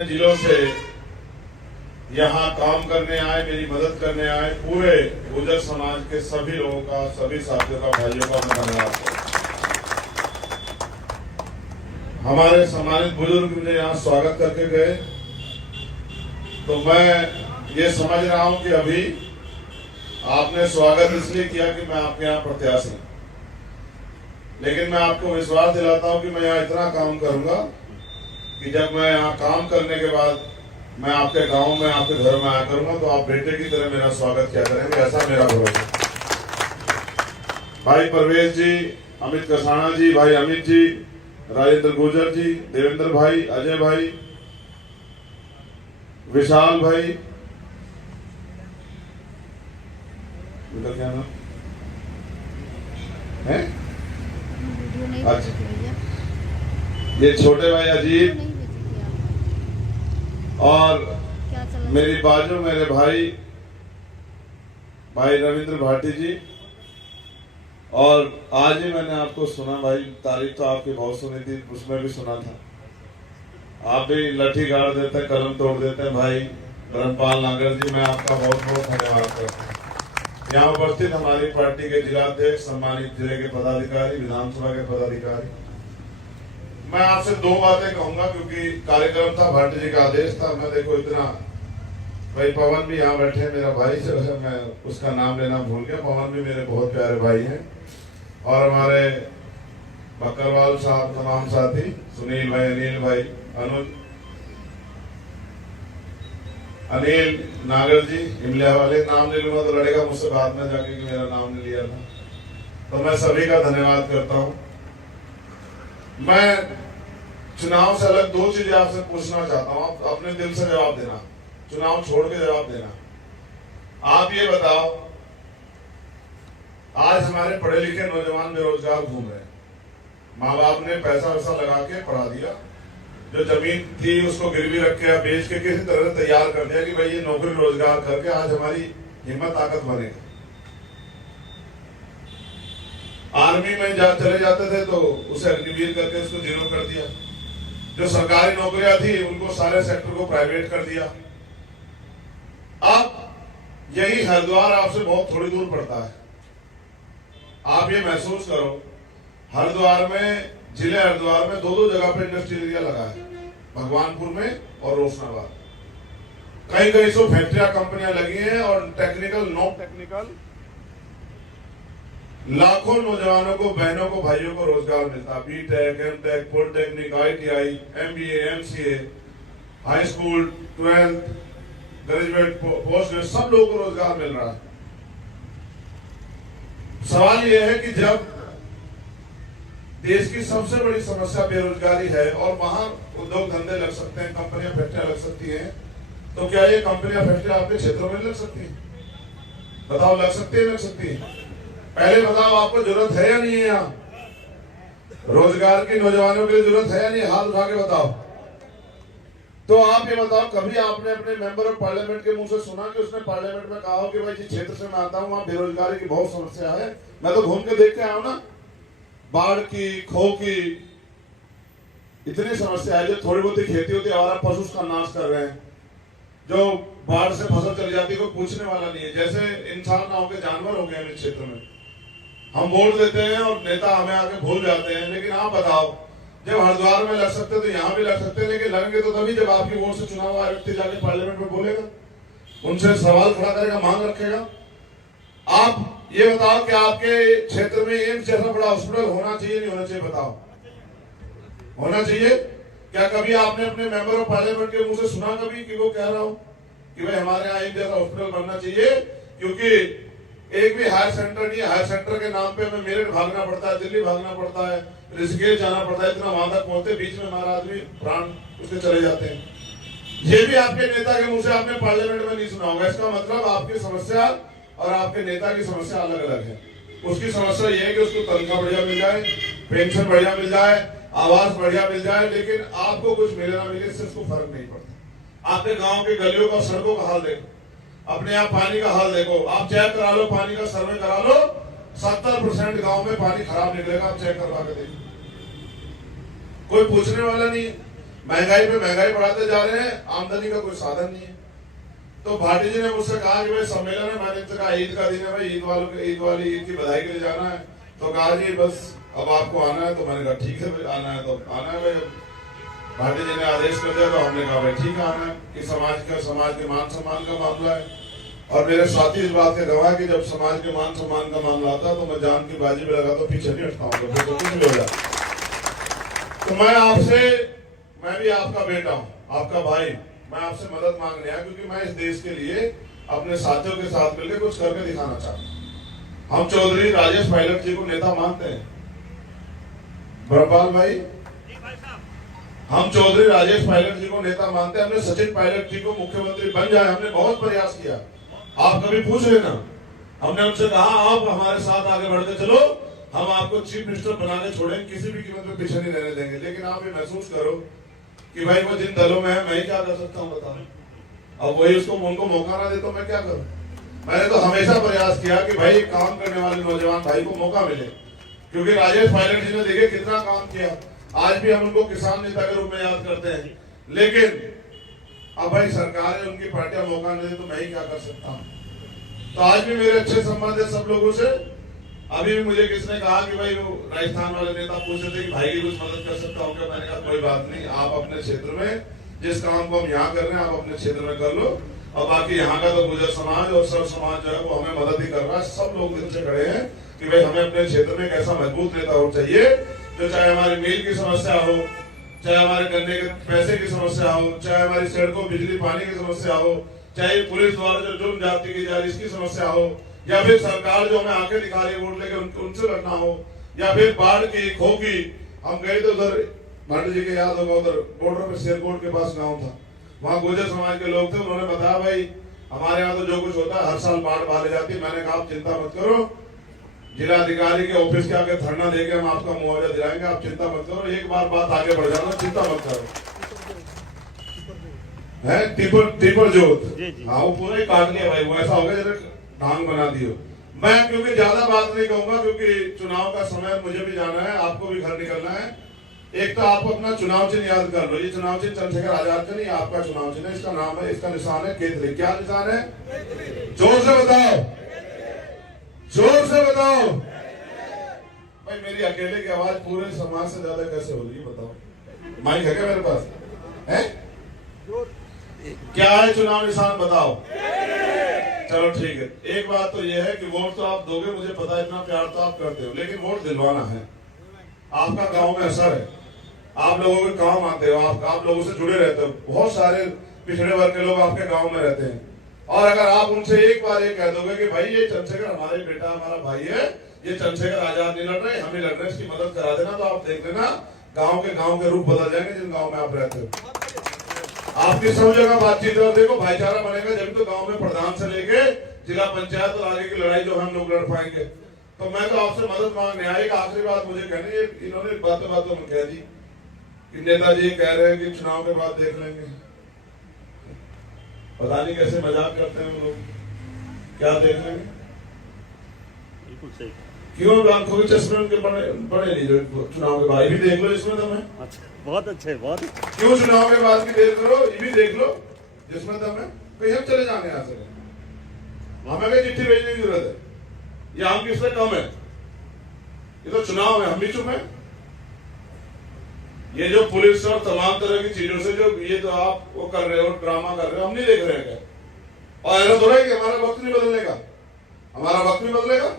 जिलों से यहाँ काम करने आए, मेरी मदद करने आए पूरे गुर्जर समाज के सभी लोगों का, सभी साथियों का, भाइयों का मैं धन्यवाद करता हूं। हमारे सम्मानित बुजुर्ग मुझे यहाँ स्वागत करके गए तो मैं ये समझ रहा हूं कि अभी आपने स्वागत इसलिए किया कि मैं आपके यहाँ प्रत्याशी हूं, लेकिन मैं आपको विश्वास दिलाता हूं कि मैं यहाँ इतना काम करूंगा कि जब मैं यहाँ काम करने के बाद मैं आपके गांव में, आपके घर में आया करूंगा तो आप बेटे की तरह मेरा स्वागत किया करेंगे, ऐसा मेरा भरोसा। भाई परवेश जी, अमित कसाना जी, भाई अमित जी, राजेंद्र गुर्जर जी, देवेंद्र भाई, अजय भाई, विशाल भाई, उनका क्या नाम है? अच्छा, ये छोटे भाई अजीत और मेरी बाजू मेरे भाई रविंद्र भाटी जी। और आज ही मैंने आपको सुना भाई, तारीफ तो आपकी बहुत सुनी थी, उसमें भी सुना था आप भी लठी गाड़ देते, कलम तोड़ देते भाई धर्मपाल नागर जी। मैं आपका बहुत बहुत धन्यवाद करता हूँ। यहाँ उपस्थित हमारी पार्टी के जिलाध्यक्ष, सम्मानित जिले के पदाधिकारी, विधानसभा के पदाधिकारी, मैं आपसे दो बातें कहूंगा क्योंकि कार्यक्रम था, भाटी जी का आदेश था। मैं देखो इतना, भाई पवन भी यहाँ बैठे, मेरा भाई जो है, मैं उसका नाम लेना भूल गया। पवन भी मेरे बहुत प्यारे भाई हैं और हमारे बकरवाल साहब, तमाम साथी, सुनील भाई, अनिल भाई, अनुज, अनिल नागर जी, इमलिया वाले, नाम ले लूंगा तो लड़ेगा मुझसे बाद में जाके कि मेरा नाम नहीं लिया था। तो मैं सभी का धन्यवाद करता हूँ। मैं चुनाव से अलग दो चीजें आपसे पूछना चाहता हूं, आप अपने दिल से जवाब देना, चुनाव छोड़ के जवाब देना। आप ये बताओ, आज हमारे पढ़े लिखे नौजवान बेरोजगार घूम रहे हैं, माँ बाप ने पैसा वैसा लगा के पढ़ा दिया, जो जमीन थी उसको गिरवी रख के बेच के किसी तरह तैयार कर दिया कि भाई ये नौकरी रोजगार करके आज हमारी हिम्मत ताकत बनेगी। आर्मी में चले जाते थे तो उसे अग्निवीर करके उसको जीरो कर दिया। जो सरकारी नौकरियां थी उनको सारे सेक्टर को प्राइवेट कर दिया। अब यही हरिद्वार आपसे बहुत थोड़ी दूर पड़ता है। आप ये महसूस करो, हरिद्वार में, जिले हरिद्वार में दो जगह पे इंडस्ट्रियल एरिया लगा है, भगवानपुर में और रोशनाबाद। कई कई सौ फैक्ट्रियां, कंपनियां लगी हैं और टेक्निकल, नॉन टेक्निकल लाखों नौजवानों को, बहनों को, भाइयों को रोजगार मिलता। BTech, MTech, polytechnic, ITI, MBA, MCA, high school, 12th, graduate, post graduate, सब लोगों को रोजगार मिल रहा है। सवाल यह है कि जब देश की सबसे बड़ी समस्या बेरोजगारी है और वहां उद्योग धंधे लग सकते हैं, कंपनियां, फैक्ट्रियां लग सकती हैं, तो क्या ये कंपनियां, फैक्ट्रियां आपके क्षेत्रों में लग सकती हैं? बताओ, लग सकती है, लग सकती है? पहले बताओ, आपको जरूरत है या नहीं है? यहाँ रोजगार की नौजवानों के लिए जरूरत है या नहीं? हाथ उठा के बताओ। तो आप ये बताओ, कभी आपने अपने मेंबर ऑफ पार्लियामेंट के मुंह से सुना कि उसने पार्लियामेंट में कहा हो कि भाई जिस क्षेत्र से मैं आता हूं वहां बेरोजगारी की बहुत समस्या है? मैं तो घूम के देख के आया हूं ना, बाढ़ की, खो की इतनी समस्या है। जो थोड़ी बहुत खेती होती है, हमारा पशु उसका नाश कर रहे हैं, जो बाढ़ से फसल चली जाती है, कोई पूछने वाला नहीं है। जैसे इंसान ना होकर जानवर हो गए इस क्षेत्र में। हम वोट देते हैं और नेता हमें आके भूल जाते हैं। लेकिन आप बताओ, जब हरिद्वार में लग सकते तो यहाँ भी लग सकते हैं, लेकिन लगेंगे तो तभी जब आपकी वोट से चुनाव आया व्यक्ति जाके पार्लियामेंट में बोलेगा, उनसे सवाल खड़ा करेगा, मांग रखेगा। आप ये बताओ कि आपके क्षेत्र में एम्स जैसा बड़ा हॉस्पिटल होना चाहिए, नहीं होना चाहिए? बताओ, होना चाहिए? क्या कभी आपने अपने मेंबर ऑफ पार्लियामेंट के मुंह से सुना कभी कि वो कह रहा हो कि भाई हमारे यहाँ एम्स जैसा हॉस्पिटल बनना चाहिए? क्योंकि एक भी हायर सेंटर नहीं है, हायर सेंटर के नाम पे हमें मेरठ भागना पड़ता है, दिल्ली भागना पड़ता है, ऋषिकेश जाना पड़ता है, इतना वहां तक पहुंचते, बीच में हमारा आदमी प्राण उसके चले जाते हैं। ये भी आपके नेता के मुंह से आपने पार्लियामेंट में नहीं सुना होगा। इसका मतलब आपकी समस्या और आपके नेता की समस्या अलग अलग है। उसकी समस्या ये है कि उसको तनख्वाह बढ़िया मिल जाए, पेंशन बढ़िया मिल जाए, आवास बढ़िया मिल जाए, लेकिन आपको कुछ मिले ना मिले इससे उसको फर्क नहीं पड़ता। आपके गाँव के गलियों का, सड़कों का हाल देखो, अपने यहाँ पानी का हाल देखो। आप चेक करा लो, पानी का सर्वे करा लो, 70% गांव में पानी खराब निकलेगा। आप चेक करवा के देखो, कोई पूछने वाला नहीं है। महंगाई पे महंगाई बढ़ाते जा रहे हैं, आमदनी का कोई साधन नहीं है। तो भाटी जी ने मुझसे कहा कि भाई सम्मेलन है, मैंने इनसे कहा ईद का दिन है भाई, ईद की बधाई के लिए जाना है। तो कहा जी बस अब आपको आना है। तो मैंने कहा ठीक है भाई, आना है तो आना है भाई। भाटी जी ने आदेश कर दिया तो हमने कहा भाई ठीक है आना है, कि समाज के मान सम्मान का मामला है। और मेरे साथी इस बात के गवाह कि जब समाज के मान सम्मान का मामला आता है तो मैं जान की बाजी में लगा तो पीछे नहीं हटता हूँ, तो कुछ भी हो जाए। तो मैं भी आपका बेटा हूँ, आपका भाई, मैं आपसे मदद मांगने आया क्योंकि मैं इस देश के लिए अपने साथियों के साथ मिलकर कुछ करके दिखाना चाहता हूँ। हम चौधरी राजेश पायलट जी को नेता मानते हैं, ब्रह्मपाल भाई, हम चौधरी राजेश पायलट जी को नेता मानते हैं। हमने सचिन पायलट जी को मुख्यमंत्री बन जाए, हमने बहुत प्रयास किया। आप कभी पूछ लेना, हमने उनसे कहा आप हमारे साथ आगे बढ़ते चलो, हम आपको चीफ मिनिस्टर बना के छोड़ेंगे, किसी भी कीमत में पीछे नहीं रहने देंगे। लेकिन आप ये महसूस करो कि भाई वो जिन दलों में है, मैं क्या कर सकता हूँ बताओ। अब वही उनको मौका ना दे तो मैं क्या करूँ। मैंने तो हमेशा प्रयास किया कि भाई काम करने वाले नौजवान भाई को मौका मिले, क्योंकि राजेश पायलट जी ने देखिए कितना काम किया। आज भी हम उनको किसान नेता के रूप में याद करते हैं, लेकिन अब भाई सरकार है, उनकी पार्टियां मौका नहीं दे तो मैं ही क्या कर सकता हूँ। तो आज भी मेरे अच्छे संबंध है सब लोगों से। अभी भी मुझे किसने कहा कि भाई वो राजस्थान वाले नेता पूछ रहे थे कि भाई की कुछ मदद कर सकता हूँ क्या। मैंने कहा कोई बात नहीं, आप अपने क्षेत्र में जिस काम को हम यहाँ कर रहे हैं आप अपने क्षेत्र में कर लो, और बाकी यहाँ का तो गुजर समाज और सब समाज जो है वो हमें मदद ही कर रहा है। सब लोग दिल से खड़े हैं कि भाई हमें अपने क्षेत्र में एक ऐसा मजबूत नेता हो चाहिए जो चाहे हमारी मील की समस्या हो, चाहे हमारे गन्ने के पैसे की समस्या हो, चाहे हमारी सड़कों बिजली पानी की समस्या हो, चाहे पुलिस द्वारा जो जुर्म जाति की जा रही इसकी समस्या हो, या फिर सरकार जो हमें आंखें दिखा रही है वोट लेकर उनसे लड़ना हो, या फिर बाढ़ की खो की। हम गए थे उधर, भाटी जी के याद होगा, उधर बॉर्डर पे शेरकोट के पास गांव था, वहां गुर्जर समाज के लोग थे। उन्होंने बताया भाई हमारे यहाँ तो जो कुछ होता है हर साल बाढ़ बहा जाती है। मैंने कहा आप चिंता मत करो, जिलाधिकारी के ऑफिस के आगे धरना देके हम आपका मुआवजा दिलाएंगे, आप चिंता मत करो। एक बार बात आगे बढ़ जाना, चिंता मत करो। है टिपर जोत, हाँ वो पूरा ही काट लिया भाई, वो ऐसा हो गया जैसे ढांग बना दियो। मैं क्योंकि ज्यादा बात नहीं कहूंगा क्योंकि चुनाव का समय, मुझे भी जाना है, आपको भी घर निकलना है। एक तो आप अपना चुनाव चिन्ह याद कर लो, ये चुनाव चिन्ह चंद्रशेखर आजाद का नहीं, आपका चुनाव चिन्ह है, इसका नाम है, इसका निशान है केतली। क्या निशान है? जोर से बताओ, जोर से बताओ भाई। मेरी अकेले की आवाज पूरे समाज से ज्यादा कैसे हो रही है बताओ? माइक है क्या मेरे पास? है क्या है चुनाव निशान बताओ? चलो ठीक है। एक बात तो यह है कि वोट तो आप दोगे, मुझे पता है, इतना प्यार तो आप करते हो, लेकिन वोट दिलवाना है। आपका गांव में असर है, आप लोगों के काम आते हो, आप लोगों से जुड़े रहते हो। बहुत सारे पिछड़े वर्ग के लोग आपके गांव में रहते हैं, और अगर आप उनसे एक बार ये कह दोगे कि भाई ये चंद्रशेखर हमारे बेटा हमारा भाई है, ये चंद्रशेखर आजाद नहीं लड़ रहे, हमें लड़ रहे, इसकी मदद करा देना, तो आप देख लेना गांव के रूप बदल जाएंगे जिन गांव में आप रहते हो। आपकी सब जगह बातचीत और देखो भाईचारा बनेगा, जब तो गांव में प्रधान से लेके जिला पंचायत और आगे की लड़ाई जो हम लोग लड़ पाएंगे। तो मैं तो आपसे मदद मांगने आया। एक आखिरी बात मुझे कहनी है, इन्होंने बातों में कह दी कि नेताजी कह रहे हैं कि चुनाव के बाद देख लेंगे। पता नहीं कैसे मजाक करते हैं वो लोग, क्या देख लेंगे? बिल्कुल सही। क्यों आंखों के चश्मे उनके बड़े नहीं जो चुनाव के बाद भी देख लो इसमें दम है। अच्छा, बहुत अच्छे, बहुत। क्यों चुनाव के बाद की देर करो, ये भी देख लो जिसमें दम है। कहीं हम चले जाने यहाँ से, हमें भी चिट्ठी भेजने की जरूरत है, ये हम किससे कम है? ये तो चुनाव है, हम भी चुप हैं। ये जो पुलिस और तमाम तरह की चीजों से जो ये तो आप वो कर रहे हो, ड्रामा कर रहे हो, हम नहीं देख रहे हैं क्या? और ऐसा थोड़ा है कि हमारा वक्त नहीं बदलने का, हमारा वक्त नहीं बदलेगा।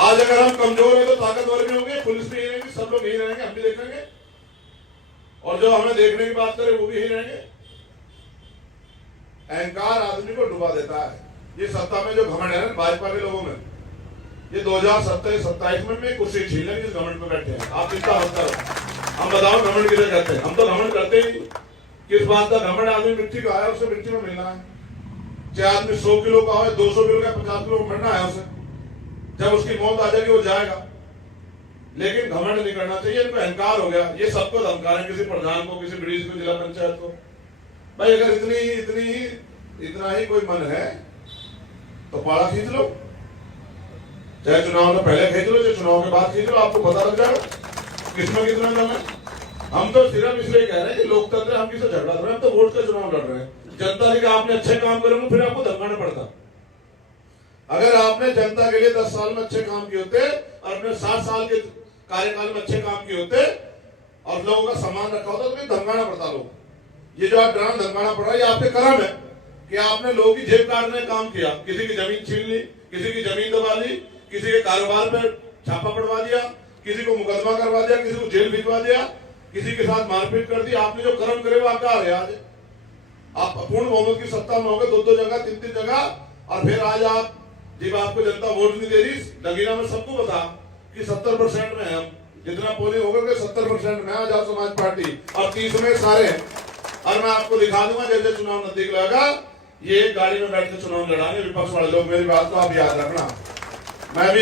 आज अगर हम कमजोर हैं तो ताकतवर भी होंगे, पुलिस भी यही रहेगी, सब लोग यही रहेंगे, हम भी देखेंगे, और जो हमें देखने की बात करे वो भी यही रहेंगे। अहंकार आदमी को डुबा देता है। ये सत्ता में जो घमंड है ना भाजपा के लोगों में, ये 2027 में कुर्सी छीन लेंगे जिस घमंड में बैठे हैं। आप चिंता मत करो। हम बताओ घमंड किसे कहते हैं? हम तो घमंड करते ही नहीं। किस बात का घमंड? आदमी मिट्टी का है, उसे मिट्टी में मिलना है। चाहे आदमी 100 किलो का हो, 200 किलो का, 50 किलो मरना है उसे, जब उसकी मौत आ जाएगी वो जाएगा। लेकिन घमंड नहीं करना चाहिए। इनको अहंकार हो गया, ये सबको धमका रहे हैं, किसी प्रधान को, किसी ब्रिज को, जिला पंचायत को। भाई अगर इतना ही कोई मन है तो पाड़ा खींच लो, चाहे चुनाव में पहले खींच लो, चाहे चुनाव के बाद खींच लो, आपको पता लग जाएगा किसमें कितना दम है। हम तो सिर्फ इसलिए कह रहे हैं कि लोकतंत्र, हम किसी झगड़ा कर रहे हैं, हम तो वोट का चुनाव लड़ रहे हैं। जनता ने आपने अच्छे काम करेंगे फिर आपको धमकाना पड़ता। अगर आपने जनता के लिए 10 साल में अच्छे काम किए होते और अपने 7 साल के कार्यकाल में अच्छे काम किए होते और लोगों का सम्मान रखा होता तो फिर धमकाना पड़ता लोग। ये जो आप डराना धमकाना पड़ रहा है ये आपके कर्म है कि आपने लोगों की जेब काटने का काम किया, किसी की जमीन छीन ली, किसी की जमीन दबा ली, किसी के कारोबार पर छापा पड़वा दिया, किसी को मुकदमा करवा दिया, किसी को जेल भिजवा दिया, किसी के साथ मारपीट कर दी। आपने जो कर्म करे वो आपका आ गया। आज आप पूर्ण बहुमत की सत्ता में होंगे 2-2 जगह 3-3 जगह, और फिर आज आप जब आपको जनता वोट नहीं दे रही, नगीना में सबको बता कि 70% में हम जितना पोलिंग होगा 70% में आजाद समाज पार्टी और 30 में सारे हैं। और मैं आपको दिखा दूंगा जैसे चुनाव नजदीक लगा ये गाड़ी में बैठ के चुनाव लड़ाएंगे विपक्ष वाले लोग। मेरी बात को आप याद रखना। मैं भी